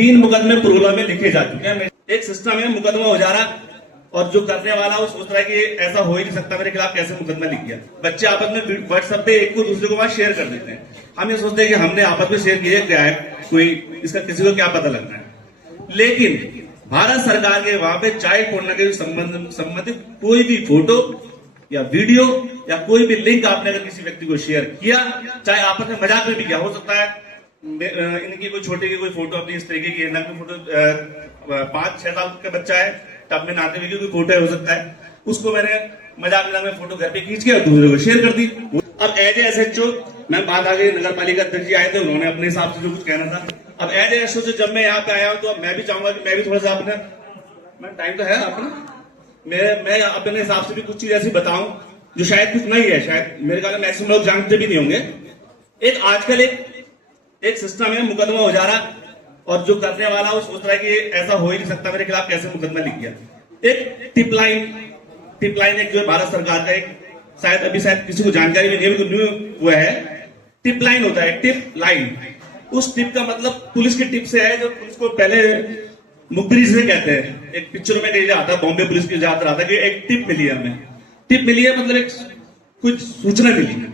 3 मुकदमे प्रोग्राम में लिखे जा चुके हैं। एक सिस्टम है, मुकदमा हो जा रहा और जो करने वाला वो सोच रहा है कि ऐसा हो ही नहीं सकता, मेरे खिलाफ कैसे मुकदमा लिख गया। बच्चे आपस में व्हाट्सएप पे एक को दूसरे को बात शेयर कर देते हैं। हम ये सोचते हैं कि हमने आपस में शेयर किया क्या है, कोई इसका किसी को क्या पता लगना है। लेकिन भारत सरकार के वहां पे चाइल्ड पोर्नोग्राफी से संबंधित कोई भी फोटो या वीडियो या कोई भी लिंक आपने अगर किसी व्यक्ति को शेयर किया, चाहे आपस में मजाक में भी किया, हो सकता है इनकी कोई छोटे की कोई फोटो अपनी इस तरीके की नग्न फोटो 5-6 साल का बच्चा है तब में नाते हुए कोई फोटो है, हो सकता है उसको मैंने मजाक में फोटो घर पे खींच के और दूसरे को शेयर कर दी। अब एज एसएचओ मैं बात आ गई, नगर पालिका अध्यक्ष जी आए थे, उन्होंने अपने हिसाब से जो कुछ कहना था। अब एज एसएचओ जब मैं यहाँ पे आया हूं तो मैं भी चाहूंगा कि मैं भी थोड़ा सा अपने, मैं टाइम तो है अपना, मैं अपने हिसाब से भी कुछ चीज ऐसी बताऊं जो शायद कुछ नहीं है, शायद मेरे ख्याल में मैक्सिमम लोग जानते भी नहीं होंगे। एक आजकल एक सिस्टम है, मुकदमा हो जा रहा और जो करने वाला वो सोच रहा है कि ऐसा हो ही नहीं सकता, मेरे खिलाफ कैसे मुकदमा लिख गया। एक टिप लाइन एक जो भारत सरकार का एक शायद किसी को जानकारी भी नहीं न्यू हुआ है, टिप लाइन होता है, टिप लाइन। उस टिप का मतलब पुलिस की टिप से है, जो पुलिस को पहले मुखबिरी से कहते हैं। एक पिक्चर में कहीं आता है, बॉम्बे पुलिस की ज्यादा आता है कि एक टिप मिली है हमें, टिप मिली है मतलब एक कुछ सूचना मिली है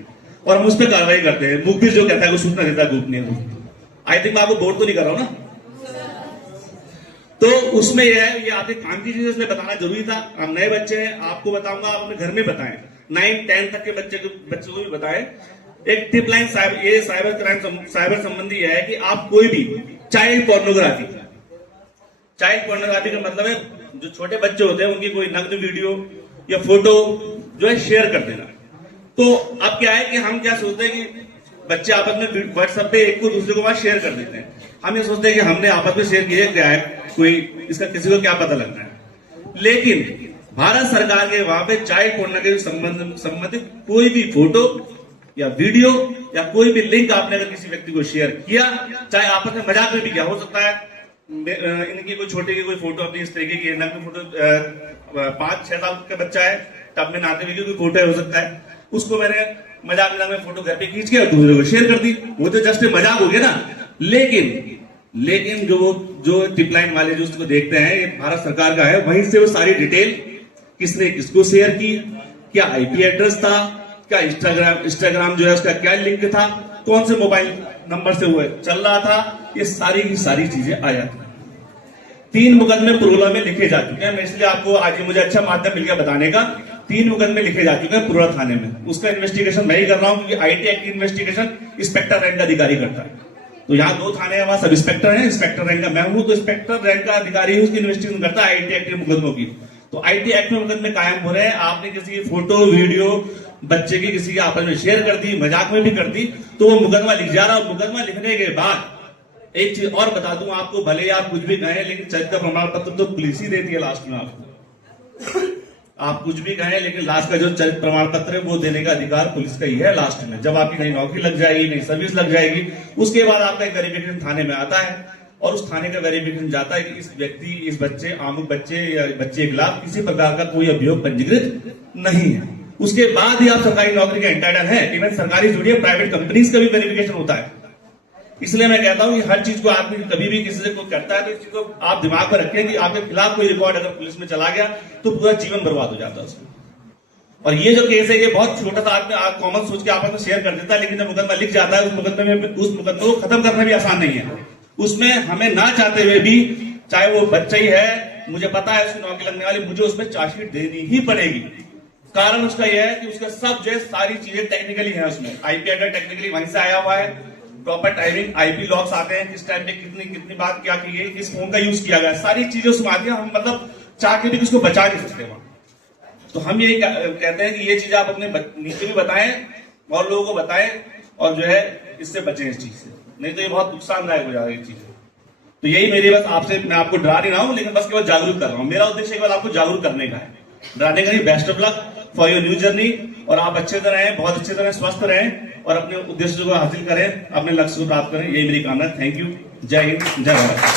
और हम उस पर कार्रवाई करते हैं। मुखबिर जो कहता है वो सूचना देता है गोपनीय। आई थिंक मैं आपको बोर्ड तो नहीं कर रहा हूं ना, तो उसमें यह है, ये आपके काम की चीज इसलिए बताना जरूरी था। आप नए बच्चे हैं, आपको बताऊंगा, आप अपने घर में बताएं, 9-10 तक के बच्चों को भी बताएं। एक टिप लाइन ये साइबर क्राइम साइबर संबंधी है कि आप कोई भी चाइल्ड पोर्नोग्राफी का मतलब है जो छोटे बच्चे होते हैं उनकी कोई नग्न वीडियो या फोटो जो है शेयर कर देना। तो अब क्या है कि हम क्या सोचते हैं कि बच्चे आपस में व्हाट्सएप पे एक को दूसरे को बात शेयर कर देते हैं। हम ये सोचते हैं कि हमने आपस में शेयर किया क्या है, कोई इसका किसी को क्या पता लगना है। लेकिन भारत सरकार के वहां पे चाइल्ड पोर्नोग्राफी से संबंधित कोई भी फोटो या वीडियो या कोई भी लिंक आपने अगर किसी व्यक्ति को शेयर किया, चाहे आपस में मजाक में भी किया, हो सकता है इनकी कोई छोटे की कोई फोटो अपनी इस तरीके की नग्न फोटो 5-6 साल का बच्चा है तब में नाते हुए कोई फोटो है, हो सकता है उसको मैंने मजाक में फोटो घर पे खींच के और दूसरे को शेयर कर दी। वो तो जस्ट मजाक हो गया ना। लेकिन जो टिप लाइन वाले जो उसको देखते हैं, ये भारत सरकार का है, वहीं से वो सारी डिटेल किसने किसको शेयर की, क्या आईपी एड्रेस था, क्या इंस्टाग्राम जो है उसका क्या लिंक था, कौन से मोबाइल नंबर से वो चल रहा था, ये सारी की सारी चीजें आ जाती। 3 मुकदमे प्रोग्राम में लिखे जा चुके हैं। मैं इसलिए आपको आज मुझे अच्छा माध्यम मिल गया बताने का। 3 मुकदमे लिखे जा चुके हैं पुरा थाने में। उसका इन्वेस्टिगेशन मैं ही कर रहा हूं क्योंकि आईटी एक्ट की इन्वेस्टिगेशन इंस्पेक्टर रैंक का अधिकारी करता है। तो यहाँ 2 थाने हैं, वहां सब इंस्पेक्टर हैं, इंस्पेक्टर रैंक का मैं हूं, तो इंस्पेक्टर रैंक का अधिकारी उसकी इन्वेस्टिगेशन करता है आईटी एक्ट के मुकदमों की। तो आईटी एक्ट में मुकदमे कायम हो रहे हैं। आपने किसी की फोटो वीडियो बच्चे की किसी के आपस में शेयर कर दी, मजाक में भी कर दी, तो वो मुकदमा लिख जा रहा है। और मुकदमा लिखने के बाद एक चीज और बता दूं आपको, भले ही आप कुछ भी कहें लेकिन चरित्र प्रमाण पत्र तो पुलिस ही देती है लास्ट में आपको। आप कुछ भी कहें लेकिन लास्ट का जो चरित्र प्रमाण पत्र है वो देने का अधिकार पुलिस का ही है लास्ट में। जब आपकी नई नौकरी लग जाएगी, नई सर्विस लग जाएगी, उसके बाद आपका एक वेरिफिकेशन थाने में आता है और उस थाने का वेरिफिकेशन जाता है कि इस व्यक्ति, इस बच्चे, आमुक बच्चे या बच्चे के खिलाफ किसी प्रकार का कोई अभियोग पंजीकृत नहीं है। उसके बाद ही आप सरकारी नौकरी के एंटाइटल है। इवन सरकारी जोड़िए प्राइवेट कंपनीज का भी वेरिफिकेशन होता है। इसलिए मैं कहता हूं कि हर चीज को आदमी कभी भी किसी से कोई करता है तो इस चीज को आप दिमाग में रखें कि आपके खिलाफ कोई रिकॉर्ड अगर पुलिस में चला गया तो पूरा जीवन बर्बाद हो जाता है उसमें। और ये जो केस है ये बहुत छोटा सा आदमी कॉमन सोच के आपस में शेयर कर देता है, लेकिन जब मुकदमा लिख जाता है उस मुकदमे को खत्म करना भी आसान नहीं है। उसमें हमें ना चाहते हुए भी, चाहे वो बच्चा ही है, मुझे पता है उसकी नौकरी लगने वाली, मुझे उसमें चार्जशीट देनी ही पड़ेगी। कारण उसका यह है कि उसका सब जो है सारी चीजें टेक्निकली है, उसमें आईपी एड्रेस टेक्निकली वहीं से आया हुआ है, प्रॉपर टाइमिंग आईपी लॉग्स आते हैं, किस टाइम पे कितनी बात क्या की गई, किस फोन का यूज किया गया, सारी चीजें उसमें आती है। हम मतलब चाह के भी उसको बचा नहीं सकते वहां। तो हम यही कहते हैं कि ये चीज आप अपने नीचे भी बताएं और लोगों को बताएं और जो है इससे बचें इस चीज से, नहीं तो ये बहुत नुकसानदायक हो जाएगा ये चीज। तो यही मेरी बस आपसे, मैं आपको डरा नहीं रहा हूं लेकिन बस केवल जागरूक कर रहा हूं। मेरा उद्देश्य केवल आपको जागरूक करने का है, डराने का नहीं। Best of luck for your new journey, और आप अच्छे तरह रहें, बहुत अच्छे तरह स्वस्थ रहें और अपने उद्देश्य को हासिल करें, अपने लक्ष्य को प्राप्त करें, यही मेरी कामना। Thank you. जय हिंद, जय भारत।